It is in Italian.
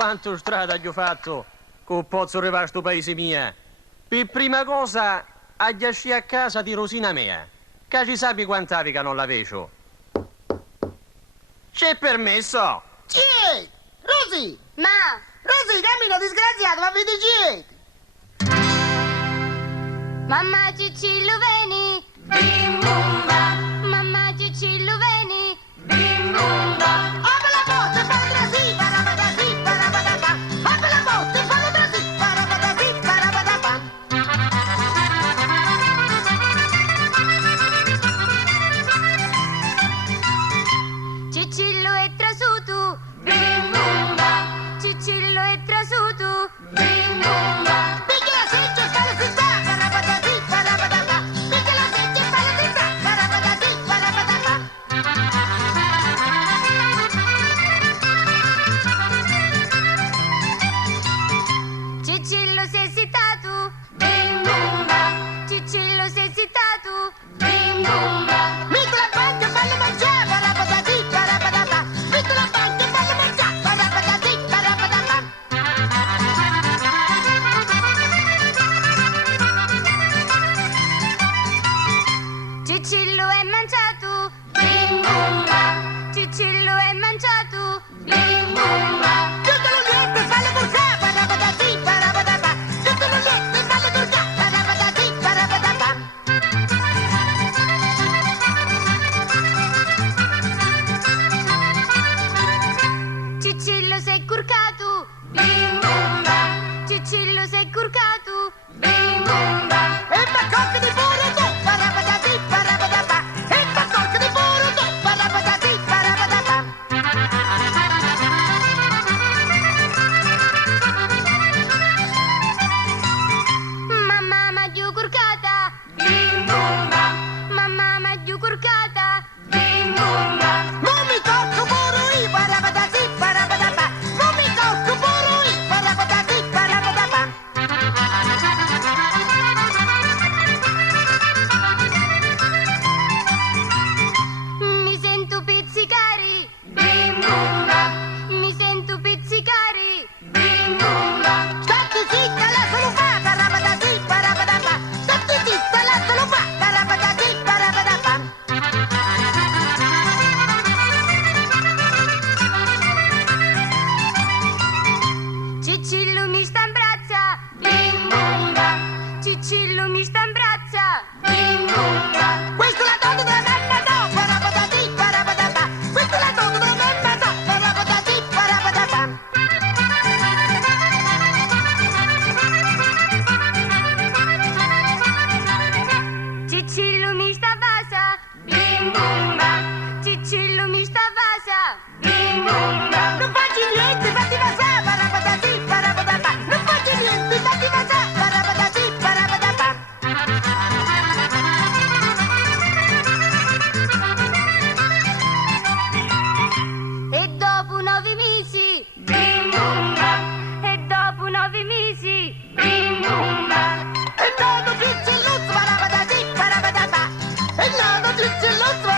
quanto strada gli ho fatto, che posso arrivare a sto paese mia. Per prima cosa, agli a casa di Rosina mia, che ci sappi quant'avi che non la vedo. C'è permesso? Ciet! Rosy! Ma! Rosy, cammino disgraziato, ma vedi Ciet! Mamma Cicillo veni! Bim bumba, Mamma Cicillo veni! bim bumba, Apri la porta e fallo trasì, parabadasì, parabadapà! Apri la porta e fallo trasì, parabadasì, parabadapà! Cicillo è trasuto! bim bumba, Cicillo è trasuto! bim bumba, Picchia la seccia e fallo zittà, parabadasì, parabadapà! Picchia la seccia e fallo zittà, parabadasì, parabadapà! Cicillo sei esitato! bim bumba, Cicillo sei esitato! bim bumba, Metti la banca e fallo mangiare, parabadasì, parabadapà! Metti la banca e fallo mangiare, parabadasì, parabadapà! Cicillo è mangiato! bim bumba, Cicillo è mangiato! bim bumba, Tutto l'olietto e fallo burcà, parabadasì, parabadapà! Tutto l'olietto e fallo burcà, parabadasì, parabadapà! Cicillo sei curcato! bim bumba, Cicillo sei curcato! bim bumba, E bacocco di burro tu, parabadasì, parabadapà! E bacocco di burro tu, parabadasì, parabadapà! Mamma ma giù curcata! bim bumba, Mamma ma giù curcata! bim bumba, Non mi tocco burro io, parabadasì, parabadapà! Non mi tocco burro io, parabadasì, parabadapà! Mi sento pizzicare! bim bumba, Mi sento pizzicare! bim bumba, Statti zitta, lascialo fare, parabadasì, parabadapà! Statti zitta, lascialo fare, parabadasì, parabadapà! Cicillo mi sta in braccia! bim bumba, Cicillo mi sta in braccia! bim bumba, Questa è la donna della mamma no, parabadasì, parabadapà! Questa è la donna della mamma no, parabadasì, parabadapà! Cicillo mi sta vasa! bim bumba, Cicillo mi sta vasa! bim bumba, Non faccio niente, fatti passare, parabadasì, parabadapà! Non faccio niente, fatti passare, parabadasì, parabadapà! E dopo 9 mesi! bim bumba, E dopo 9 mesi! bim bumba, E nono pizzelluzzo, parabadasì, parabadapà! E nono pizzelluzzo,